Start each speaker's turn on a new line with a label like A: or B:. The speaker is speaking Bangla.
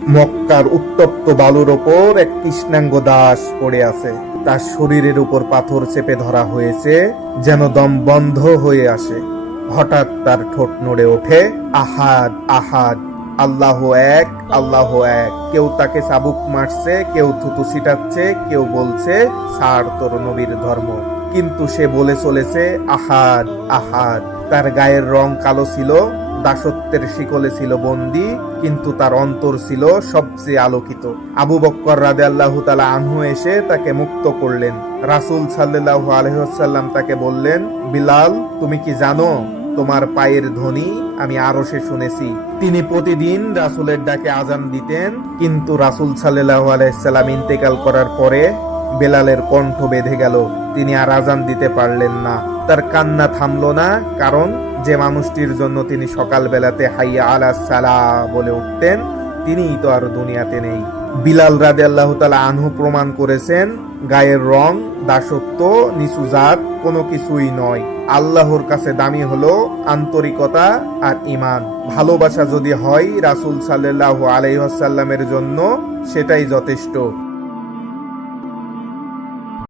A: মক্কার উত্তপ্ত বালুর ওপর এক কৃষ্ণাঙ্গ দাস পড়ে আছে। তার শরীরের উপর পাথর চেপে ধরা হয়েছে, যেন দম বন্ধ হয়ে আসে। হঠাৎ তার ঠোঁট নড়ে ওঠে, আহাদ আহাদ, আল্লাহ এক আল্লাহ এক। কেউ তাকে চাবুক মারছে, কেউ থুতু ছিটাচ্ছে, কেউ বলছে সার তোর নবীর ধর্ম। কিন্তু সে বলে চলেছে, আহাদ আহাদ। তার গায়ের রং কালো ছিল দাসত্বের শিকলে ছিল বন্দি, কিন্তু তার অন্তর ছিল সবচেয়ে আলোকিত। আবু বক্কর রাদে আল্লাহ তালা আনহু এসে তাকে মুক্ত করলেন। রাসুল সাল্লাহ আলহাম তাকে বললেন, বিলাল, তুমি কি জানো, তোমার পায়ের ধ্বনি আমি আরও সে শুনেছি। তিনি প্রতিদিন রাসুলের ডাকে আজান দিতেন, কিন্তু রাসুল সাল্লাহ আলাইসাল্লাম ইন্তেকাল করার পরে বেলালের কণ্ঠ বেঁধে গেল। তিনি আর আজান দিতে পারলেন না। তার কান্না থামল না, কারণ যে মানুষটির জন্য তিনি সকাল বেলাতে হাইয়া আলা সালা বলে উঠতেন, তিনিই তো আর দুনিয়াতে নেই। বিলাল রাদে আল্লাহ তালা আনহু প্রমাণ করেছেন, গায়ের রং, দাসত্ব, নিচু জাত কোনো কিছুই নয়। আল্লাহর কাছে দামি হলো আন্তরিকতা আর ইমান ভালোবাসা যদি হয় রাসুল সাল্লাহ আলাইহাসাল্লামের জন্য, সেটাই যথেষ্ট।